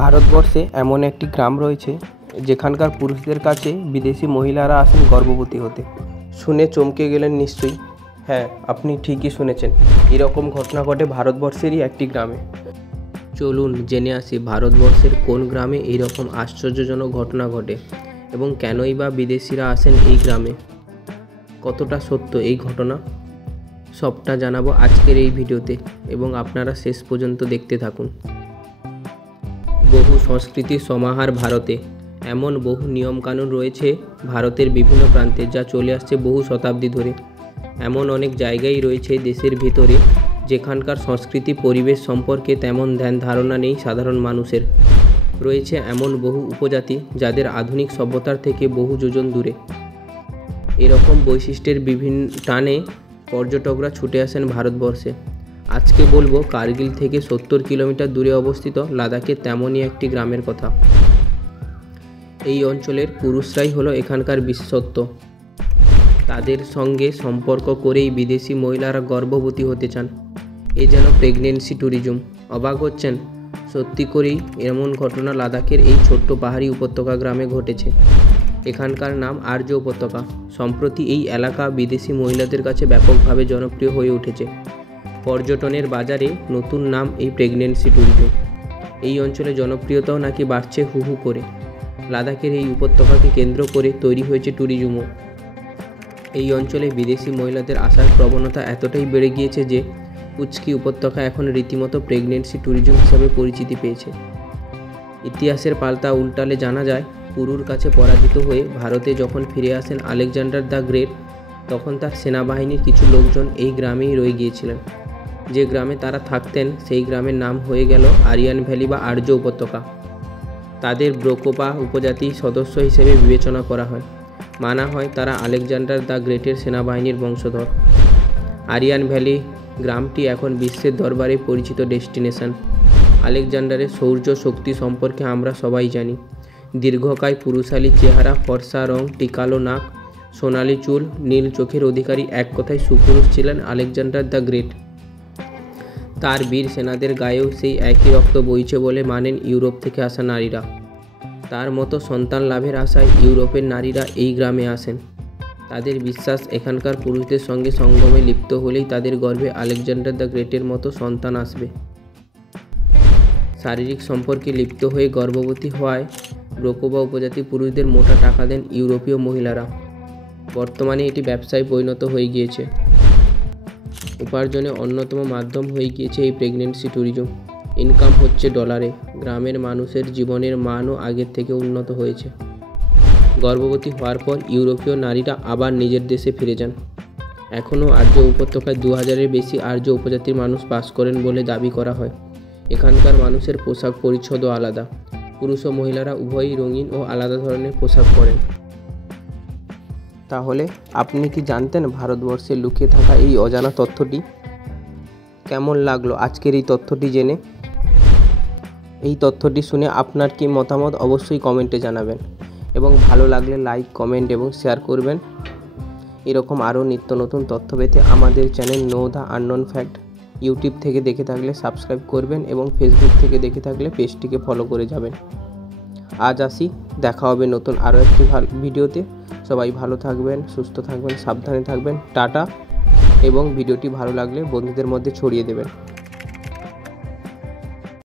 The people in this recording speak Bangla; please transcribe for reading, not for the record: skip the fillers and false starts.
ভারতবর্ষে এমন একটি গ্রাম রয়েছে যেখানকার পুরুষদের কাছে বিদেশি মহিলারা আসেন গর্ভবতী হতে। শুনে চমকে গেলেন নিশ্চয়ই? হ্যাঁ, আপনি ঠিকই শুনেছেন। এরকম ঘটনা ঘটে ভারতবর্ষেরই একটি গ্রামে। চলুন জেনে আসি ভারতবর্ষের কোন গ্রামে এইরকম আশ্চর্যজনক ঘটনা ঘটে এবং কেনই বা বিদেশিরা আসেন এই গ্রামে। কতটা সত্য এই ঘটনা সবটা জানাবো আজকের এই ভিডিওতে এবং আপনারা শেষ পর্যন্ত দেখতে থাকুন। বহু সংস্কৃতির সমাহার ভারতে। এমন বহু নিয়মকানুন রয়েছে ভারতের বিভিন্ন প্রান্তে যা চলে আসছে বহু শতাব্দী ধরে। এমন অনেক জায়গাই রয়েছে দেশের ভিতরে যেখানকার সংস্কৃতি পরিবেশ সম্পর্কে তেমন ধ্যান ধারণা নেই সাধারণ মানুষের। রয়েছে এমন বহু উপজাতি যাদের আধুনিক সভ্যতার থেকে বহু যোজন দূরে। এরকম বৈশিষ্ট্যের বিভিন্ন টানে পর্যটকরা ছুটে আসেন ভারতবর্ষে। আজকে বলবো কার্গিল থেকে 70 কিলোমিটার দূরে অবস্থিত লাদাখের তেমনই একটি গ্রামের কথা। এই অঞ্চলের পুরুষরাই হলো এখানকার বিশেষত্ব। তাদের সঙ্গে সম্পর্ক করেই বিদেশি মহিলারা গর্ভবতী হতে চান। এ যেন প্রেগনেন্সি ট্যুরিজম। অবাক হচ্ছেন? সত্যি করেই এমন ঘটনা লাদাখের এই ছোট্ট পাহাড়ি উপত্যকা গ্রামে ঘটেছে। এখানকার নাম আর্য উপত্যকা। সম্প্রতি এই এলাকা বিদেশি মহিলাদের কাছে ব্যাপকভাবে জনপ্রিয় হয়ে উঠেছে। পর্যটনের বাজারে নতুন নাম এই প্রেগনেন্সি ট্যুরিজম। এই অঞ্চলে জনপ্রিয়তাও নাকি বাড়ছে হু হু করে। লাদাখের এই উপত্যকাকে কেন্দ্র করে তৈরি হয়েছে ট্যুরিজমও। এই অঞ্চলে বিদেশি মহিলাদের আসার প্রবণতা এতটাই বেড়ে গিয়েছে যে পুচকি উপত্যকা এখন রীতিমতো প্রেগনেন্সি ট্যুরিজম হিসাবে পরিচিতি পেয়েছে। ইতিহাসের পাল্টা উল্টালে জানা যায় পুরুর কাছে পরাজিত হয়ে ভারতে যখন ফিরে আসেন আলেকজান্ডার দ্য গ্রেট, তখন তার সেনাবাহিনীর কিছু লোকজন এই গ্রামেই রয়ে গিয়েছিলেন। যে গ্রামে তারা থাকতেন সেই গ্রামের নাম হয়ে গেল আরিয়ান ভ্যালি বা আর্য উপত্যকা। তাদের ব্রোকোপা উপজাতি সদস্য হিসেবে বিবেচনা করা হয়। মানা হয় তারা আলেকজান্ডার দ্য গ্রেটের সেনাবাহিনীর বংশধর। আরিয়ান ভ্যালি গ্রামটি এখন বিশ্বের দরবারে পরিচিত ডেস্টিনেশন। আলেকজান্ডারের শৌর্য শক্তি সম্পর্কে আমরা সবাই জানি। দীর্ঘকায় পুরুষালী চেহারা, ফর্সা রং, টিকালো নাক, সোনালি চুল, নীল চোখের অধিকারী, এক কথায় সুপুরুষ ছিলেন আলেকজান্ডার দ্য গ্রেট। তার বীর সেনাদের গায়েও সেই একই রক্ত বইছে বলে মানেন ইউরোপ থেকে আসা নারীরা। তার মতো সন্তান লাভের আশায় ইউরোপের নারীরা এই গ্রামে আসেন। তাদের বিশ্বাস এখানকার পুরুষদের সঙ্গে সঙ্গমে লিপ্ত হলেই তাদের গর্ভে আলেকজান্ডার দ্য গ্রেটের মতো সন্তান আসবে। শারীরিক সম্পর্কে লিপ্ত হয়ে গর্ভবতী হওয়ায় ব্রোকোবা উপজাতি পুরুষদের মোটা টাকা দেন ইউরোপীয় মহিলারা। বর্তমানে এটি ব্যবসায় পরিণত হয়ে গিয়েছে। উপার্জনের অন্যতম মাধ্যম হয়ে গিয়েছে এই প্রেগনেন্সি ট্যুরিজম। ইনকাম হচ্ছে ডলারে। গ্রামের মানুষের জীবনের মানও আগের থেকে উন্নত হয়েছে। গর্ভবতী হওয়ার পর ইউরোপীয় নারীরা আবার নিজের দেশে ফিরে যান। এখনও আর্য উপত্যকায় 2000-এর বেশি আর্য উপজাতির মানুষ বাস করেন বলে দাবি করা হয়। এখানকার মানুষের পোশাক পরিচ্ছদও আলাদা। পুরুষ ও মহিলারা উভয়ই রঙিন ও আলাদা ধরনের পোশাক পরেন। তাহলে আপনি কি জানতেন ভারতবর্ষে লুকিয়ে থাকা এই অজানা তথ্যটি? কেমন লাগলো আজকের এই তথ্যটি জেনে? এই তথ্যটি শুনে আপনার কি মতামত অবশ্যই কমেন্টে জানাবেন এবং ভালো লাগলে লাইক, কমেন্ট এবং শেয়ার করবেন। এরকম আরও নিত্য নতুন তথ্য পেতে আমাদের channel know the unknown fact YouTube থেকে দেখে থাকলে সাবস্ক্রাইব করবেন এবং ফেসবুক থেকে দেখে থাকলে পেজটিকে ফলো করে যাবেন। আজ আসি, দেখা হবে নতুন আরও একটি ভিডিওতে। সবাই ভালো থাকবেন, সুস্থ থাকবেন, সাবধানে থাকবেন। টাটা। এবং ভিডিওটি ভালো লাগলে বন্ধুদের মধ্যে ছড়িয়ে দেবেন।